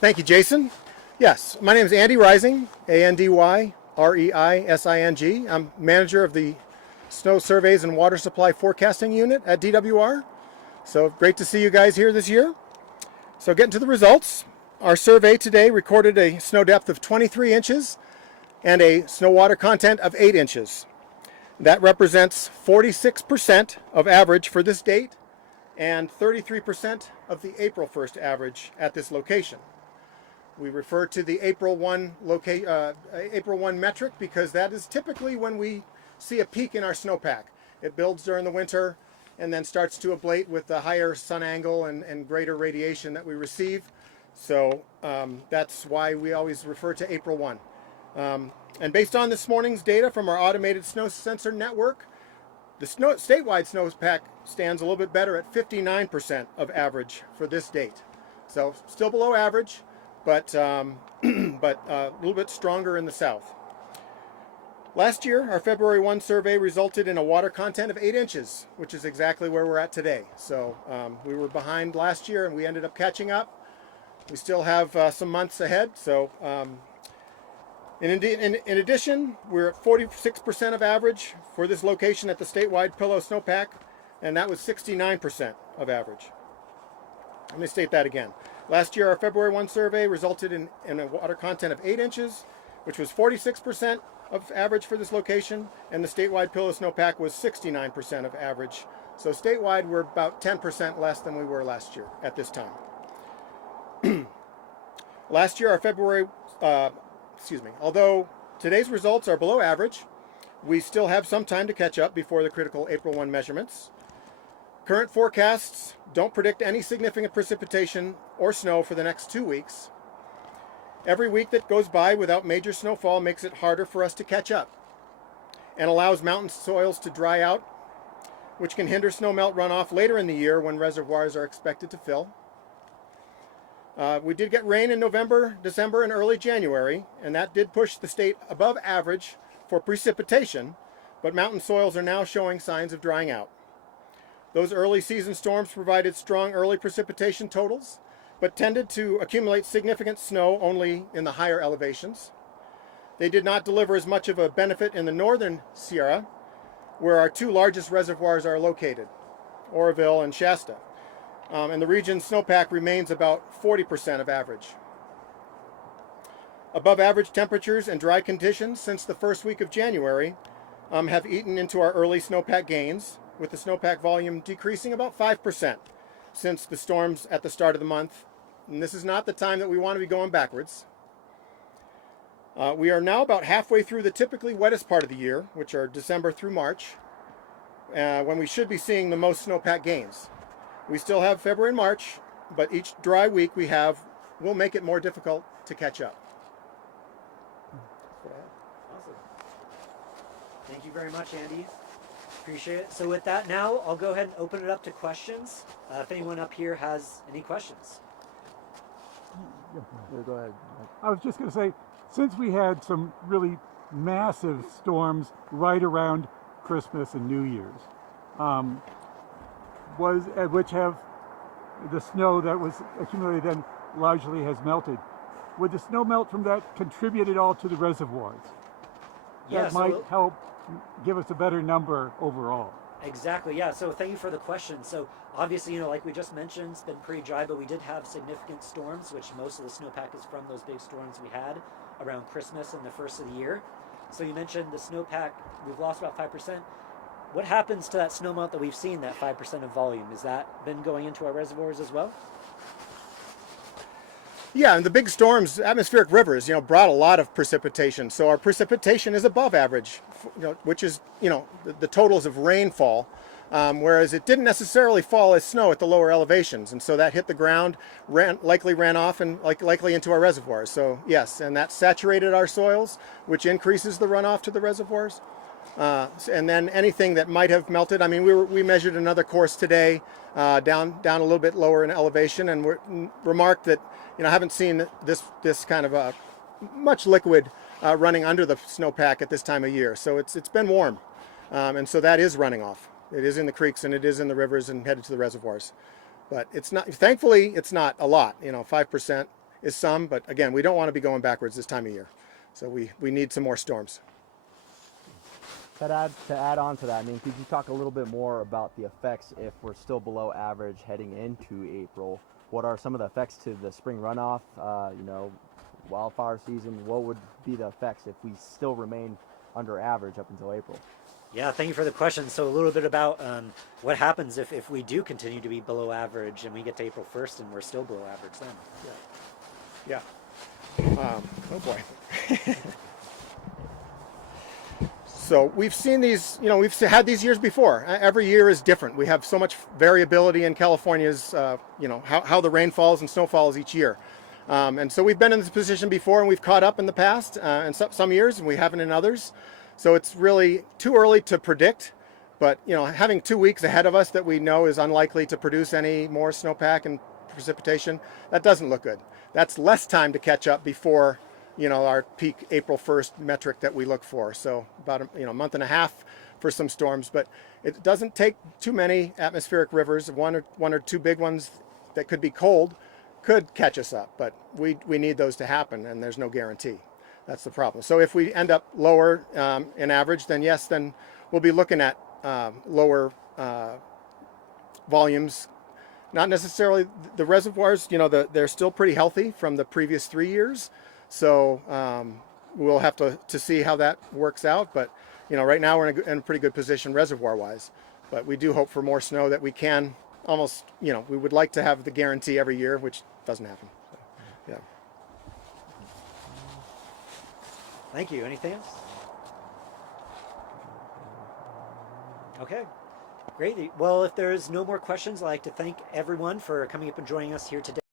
Thank you, Jason. Yes, my name is Andy Rising, ANDYREISING. I'm manager of the Snow Surveys and Water Supply Forecasting Unit at DWR. So great to see you guys here this year. So getting to the results, our survey today recorded a snow depth of 23 inches and a snow water content of 8 inches. That represents 46% of average for this date and 33% of the April 1st average at this location. We refer to the April 1 metric because that is typically when we see a peak in our snowpack. It builds during the winter and then starts to ablate with the higher sun angle and greater radiation that we receive. So that's why we always refer to April 1. And based on this morning's data from our automated snow sensor network, the statewide snowpack stands a little bit better at 59% of average for this date. So still below average, but a little bit stronger in the south. Last year, our February 1 survey resulted in a water content of 8 inches, which is exactly where we're at today. So we were behind last year and we ended up catching up. We still have some months ahead. So in addition, we're at 46% of average for this location at the statewide pillow snowpack, and that was 69% of average. Let me state that again. Last year, our February 1 survey resulted in a water content of 8 inches, which was 46% of average for this location, and the statewide pillow snowpack was 69% of average. So statewide, we're about 10% less than we were last year at this time. Last year, our although today's results are below average, we still have some time to catch up before the critical April 1 measurements. Current forecasts don't predict any significant precipitation or snow for the next 2 weeks. Every week that goes by without major snowfall makes it harder for us to catch up and allows mountain soils to dry out, which can hinder snowmelt runoff later in the year when reservoirs are expected to fill. We did get rain in November, December, and early January, and that did push the state above average for precipitation, but mountain soils are now showing signs of drying out. Those early season storms provided strong early precipitation totals, but tended to accumulate significant snow only in the higher elevations. They did not deliver as much of a benefit in the northern Sierra, where our two largest reservoirs are located, Oroville and Shasta. And the region's snowpack remains about 40% of average. Above average temperatures and dry conditions since the first week of January have eaten into our early snowpack gains, with the snowpack volume decreasing about 5% since the storms at the start of the month. And this is not the time that we want to be going backwards. We are now about halfway through the typically wettest part of the year, which are December through March, when we should be seeing the most snowpack gains. We still have February and March, but each dry week we have will make it more difficult to catch up. Awesome. Thank you very much, Andy. Appreciate it. So with that now, I'll go ahead and open it up to questions. If anyone up here has any questions. Yeah, go ahead. I was just going to say, since we had some really massive storms right around Christmas and New Year's, which have the snow that was accumulated then largely has melted. Would the snow melt from that contribute at all to the reservoirs? That might help give us a better number overall. Exactly, yeah. So thank you for the question. So obviously, like we just mentioned, it's been pretty dry, but we did have significant storms, which most of the snowpack is from those big storms we had around Christmas and the first of the year. So you mentioned the snowpack, we've lost about 5%. What happens to that snowmelt that we've seen, that 5% of volume? Has that been going into our reservoirs as well? Yeah, and the big storms, atmospheric rivers, brought a lot of precipitation. So our precipitation is above average, which is, the totals of rainfall, whereas it didn't necessarily fall as snow at the lower elevations. And so that hit the ground, likely ran off and likely into our reservoirs. So yes, and that saturated our soils, which increases the runoff to the reservoirs. And then anything that might have melted, we measured another course today, down a little bit lower in elevation, and remarked that, I haven't seen this kind of much liquid running under the snowpack at this time of year. So it's been warm, and so that is running off. It is in the creeks and it is in the rivers and headed to the reservoirs. But it's not. Thankfully, it's not a lot. 5%. is some, but again, we don't want to be going backwards this time of year. So we need some more storms. To add on to that, I mean, could you talk a little bit more about the effects if we're still below average heading into April? What are some of the effects to the spring runoff, wildfire season? What would be the effects if we still remain under average up until April? Yeah, thank you for the question. So a little bit about what happens if we do continue to be below average and we get to April 1st and we're still below average then. Yeah. Oh boy. So we've seen these, we've had these years before. Every year is different. We have so much variability in California's, how the rain falls and snow falls each year. And so we've been in this position before, and we've caught up in the past, and some years, and we haven't in others. So it's really too early to predict. But having 2 weeks ahead of us that we know is unlikely to produce any more snowpack and precipitation, that doesn't look good. That's less time to catch up before our peak April 1st metric that we look for. So about a month and a half for some storms, but it doesn't take too many atmospheric rivers. One or two big ones that could be cold could catch us up, but we need those to happen, and there's no guarantee. That's the problem. So if we end up lower in average, then yes, then we'll be looking at lower volumes. Not necessarily the reservoirs, they're still pretty healthy from the previous 3 years. So we'll have to see how that works out. But right now we're in a pretty good position reservoir-wise. But we do hope for more snow that we can almost, we would like to have the guarantee every year, which doesn't happen. So, yeah. Thank you. Anything else? Okay. Great. Well, if there's no more questions, I'd like to thank everyone for coming up and joining us here today.